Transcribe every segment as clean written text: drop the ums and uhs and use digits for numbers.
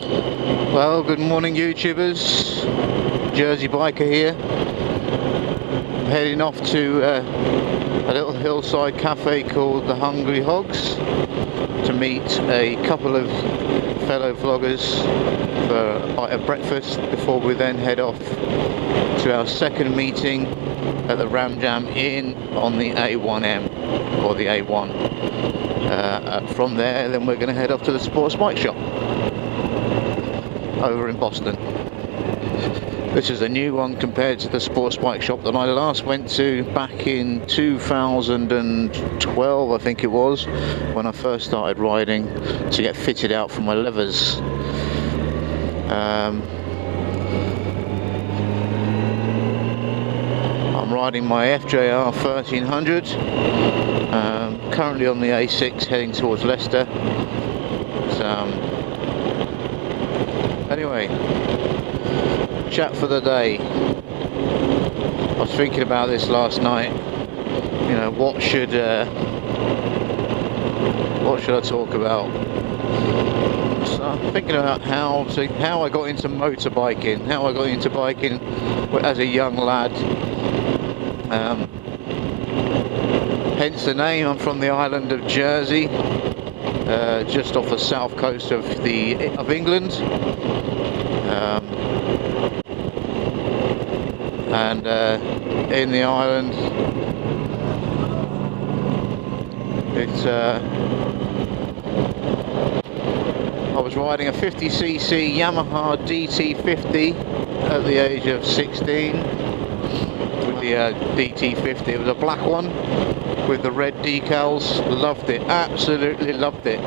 Well, good morning YouTubers, Jersey Biker here. I'm heading off to a little hillside cafe called the Hungry Hogs to meet a couple of fellow vloggers for a breakfast before we then head off to our second meeting at the Ram Jam Inn on the A1M, or the A1. From there then we're going to head off to the Sports Bike Shop over in Boston. This is a new one compared to the Sports Bike Shop that I last went to back in 2012, I think it was, when I first started riding to get fitted out for my levers. I'm riding my FJR 1300, currently on the A6 heading towards Leicester. Anyway, chat for the day. I was thinking about this last night. You know, what should I talk about? So I'm thinking about how I got into motorbiking, how I got into biking as a young lad. Hence the name. I'm from the island of Jersey, just off the south coast of England. And in the island, I was riding a 50cc Yamaha DT50 at the age of 16 with the DT50. It was a black one with the red decals. Loved it, absolutely loved it.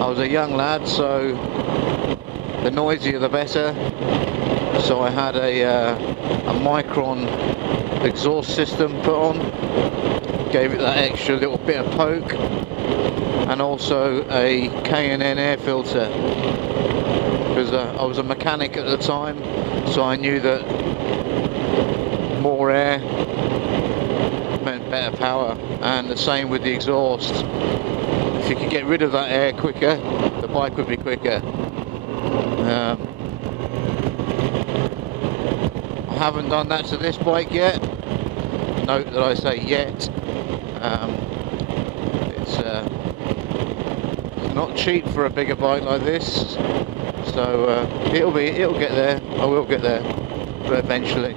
I was a young lad, so the noisier the better. So I had a Micron exhaust system put on, gave it that extra little bit of poke, and also a K&N air filter, because I was a mechanic at the time, so I knew that more air meant better power, and the same with the exhaust. If you could get rid of that air quicker, the bike would be quicker. I haven't done that to this bike yet. Note that I say yet. It's not cheap for a bigger bike like this, so it'll get there. I will get there, but eventually.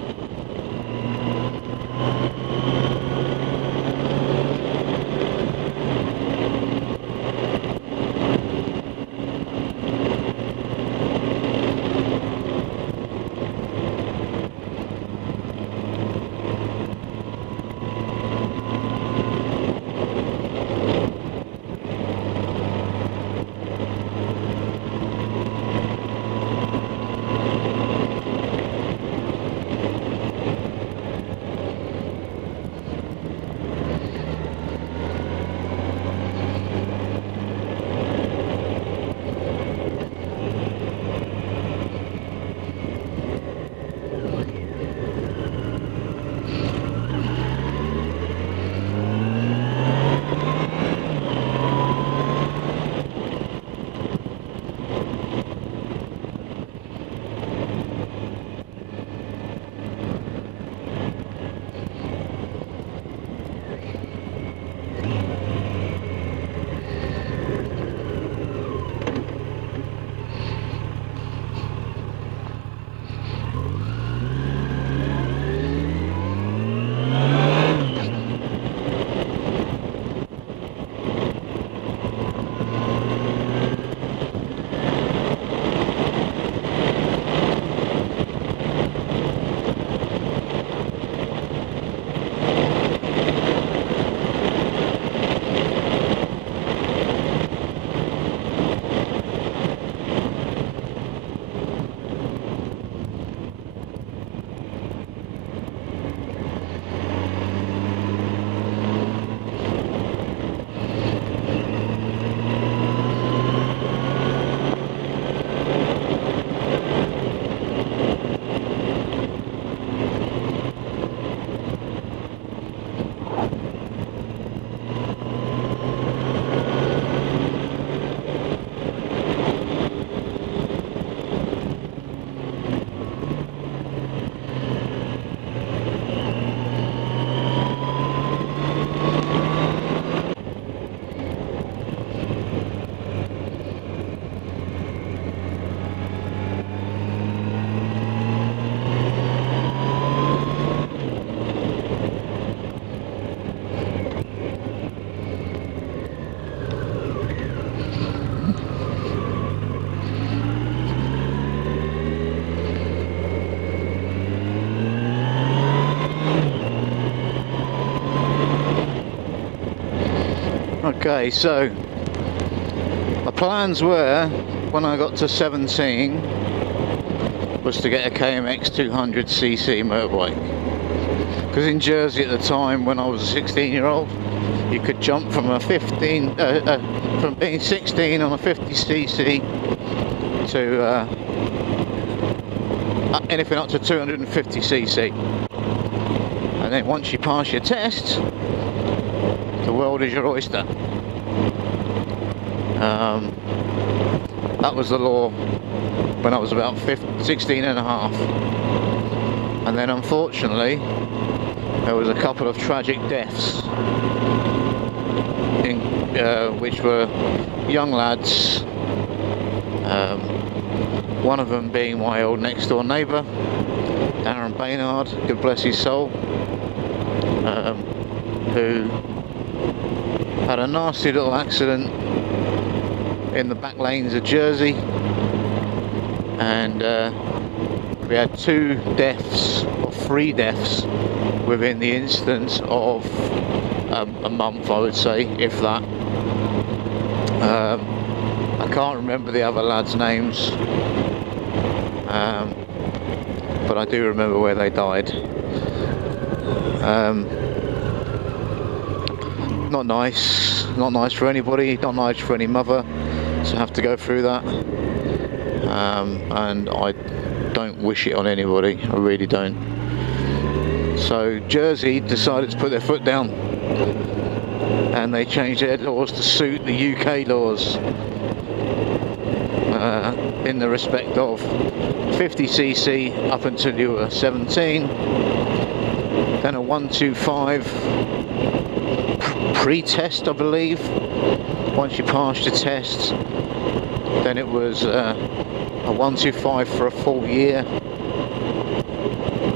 Okay, so my plans were, when I got to 17, was to get a KMX 200cc motorbike. Because in Jersey at the time, when I was a 16-year-old, you could jump from a from being 16 on a 50cc to anything up to 250cc. And then once you pass your test, the world is your oyster. That was the law when I was about 16 and a half. And then unfortunately, there was a couple of tragic deaths, which were young lads, one of them being my old next door neighbour, Darren Baynard, God bless his soul, who had a nasty little accident in the back lanes of Jersey, and we had 2 deaths, or 3 deaths, within the instance of a month, I would say, if that. I can't remember the other lads' names, but I do remember where they died. Not nice for anybody, not nice for any mother to have to go through that, and I don't wish it on anybody, I really don't. So Jersey decided to put their foot down, and they changed their laws to suit the UK laws, in the respect of 50cc up until you were 17, then a 125 pre-test, I believe. Once you passed your test, then it was a 125 for a full year,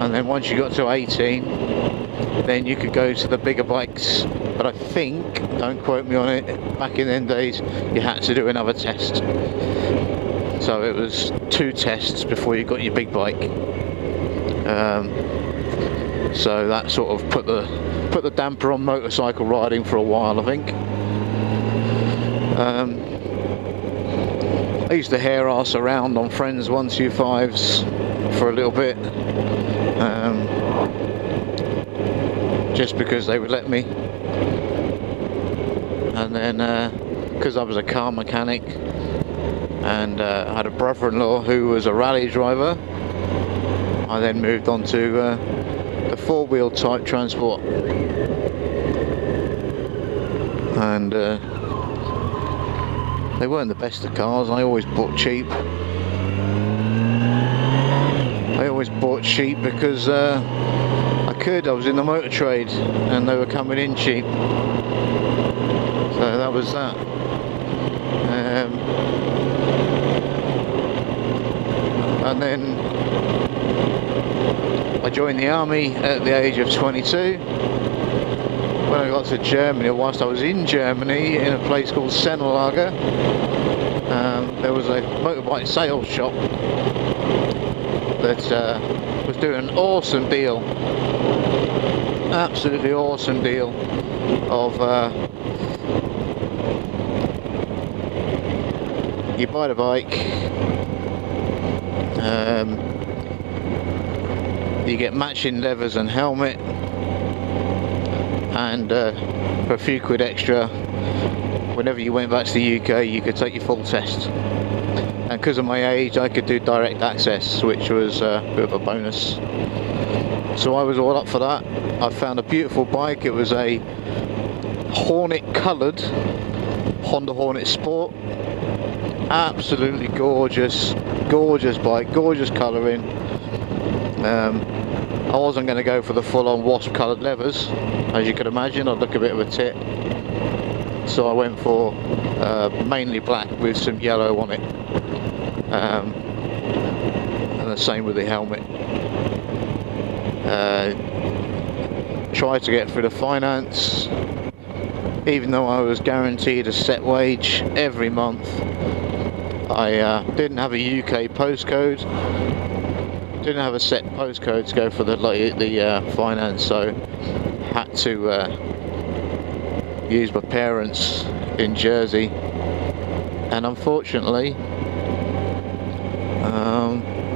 and then once you got to 18, then you could go to the bigger bikes. But I think, don't quote me on it, back in them days you had to do another test, so it was 2 tests before you got your big bike. So that sort of put the damper on motorcycle riding for a while, I think. I used to hair arse around on friends' 125s for a little bit, just because they would let me. And then, because I was a car mechanic, and I had a brother-in-law who was a rally driver, I then moved on to the 4-wheel type transport. And they weren't the best of cars. I always bought cheap. Because I was in the motor trade, and they were coming in cheap. So that was that. And then I joined the army at the age of 22. When I got to Germany, or whilst I was in Germany, in a place called Sennelager, there was a motorbike sales shop that was doing an awesome deal, absolutely awesome deal of you buy the bike, you get matching levers and helmet, and for a few quid extra, whenever you went back to the UK, you could take your full test. And because of my age, I could do direct access, which was a bit of a bonus. So I was all up for that. I found a beautiful bike. It was a Hornet coloured Honda Hornet Sport. Absolutely gorgeous, gorgeous bike, gorgeous colouring. I wasn't going to go for the full-on wasp coloured levers, as you could imagine. I'd look a bit of a tit. So I went for mainly black with some yellow on it. And the same with the helmet. Tried to get through the finance, even though I was guaranteed a set wage every month. I didn't have a UK postcode, didn't have a set postcode to go for the finance, so had to use my parents' in Jersey, and unfortunately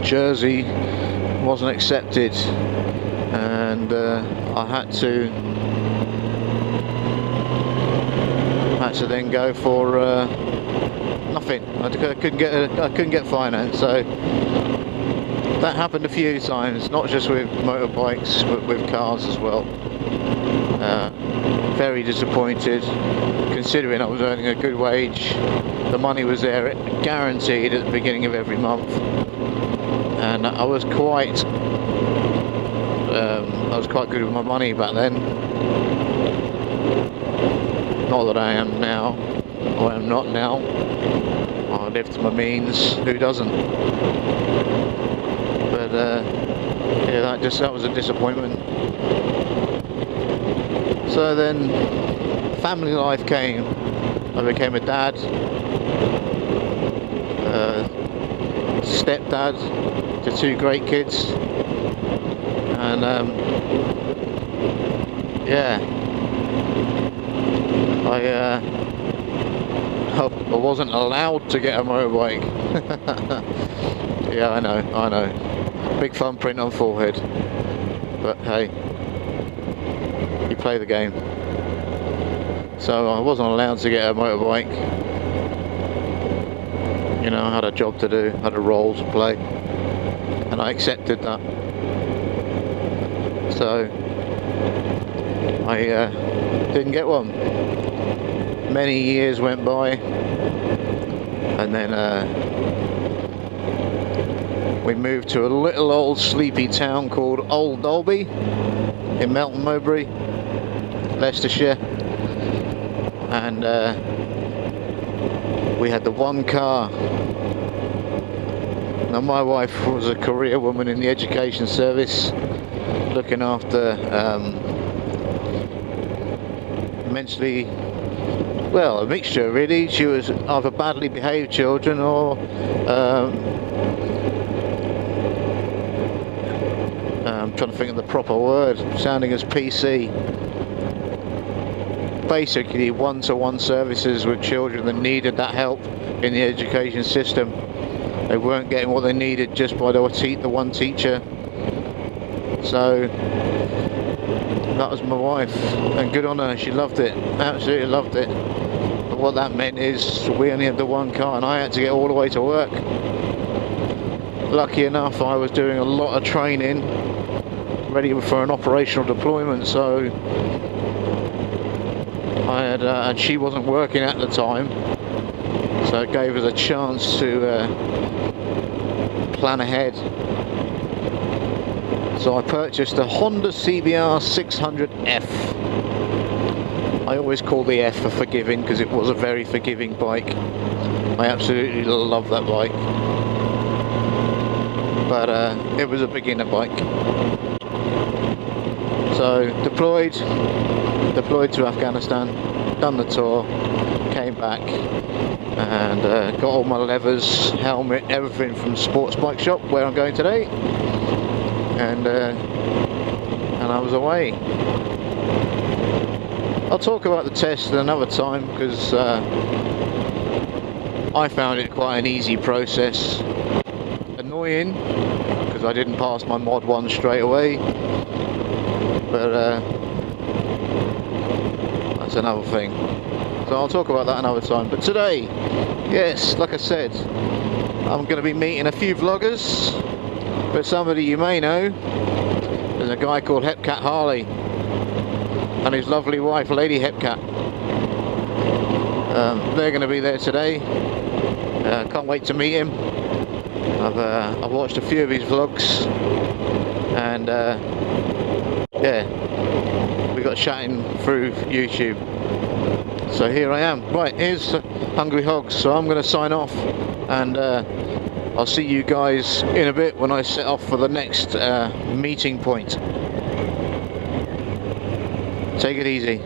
Jersey wasn't accepted, and I had to then go for nothing. I couldn't get finance, so that happened a few times, not just with motorbikes but with cars as well. Very disappointed, considering I was earning a good wage. The money was there, guaranteed, at the beginning of every month, and I was quite good with my money back then. Not that I am now, or I am not now. I live to my means. Who doesn't? But yeah, that was a disappointment. So then family life came. I became a dad, stepdad to 2 great kids, and yeah, I wasn't allowed to get a motorbike. Yeah, I know. Big thumbprint on forehead, but hey, you play the game. So I wasn't allowed to get a motorbike. You know, I had a job to do, had a role to play, and I accepted that. So I didn't get one. Many years went by, and then we moved to a little old sleepy town called Old Dalby in Belton, Mowbray, Leicestershire, and we had the one car. Now, my wife was a career woman in the education service, looking after mentally, well, a mixture really. She was either badly behaved children or I'm trying to think of the proper word, sounding as PC. Basically one-to-one services with children that needed that help in the education system. They weren't getting what they needed just by the one teacher. So that was my wife, and good on her, she loved it, absolutely loved it. But what that meant is we only had the one car, and I had to get all the way to work. Lucky enough, I was doing a lot of training, ready for an operational deployment, so I had, and she wasn't working at the time, so it gave us a chance to plan ahead. So I purchased a Honda CBR 600F. I always call the F for forgiving, because it was a very forgiving bike. I absolutely love that bike. But it was a beginner bike. So deployed to Afghanistan, done the tour, came back, and got all my levers, helmet, everything from SPORTSBIKESHOP, where I'm going today. And I was away. I'll talk about the test another time, because I found it quite an easy process. Annoying, because I didn't pass my Mod 1 straight away, but that's another thing. So I'll talk about that another time. But today, yes, like I said, I'm going to be meeting a few vloggers. But somebody you may know, there's a guy called Hepcat Harley and his lovely wife, Lady Hepcat. They're going to be there today. Can't wait to meet him. I've watched a few of his vlogs, and yeah, we got chatting through YouTube. So here I am. Right, here's Hungry Hogs. So I'm going to sign off, and I'll see you guys in a bit when I set off for the next meeting point. Take it easy.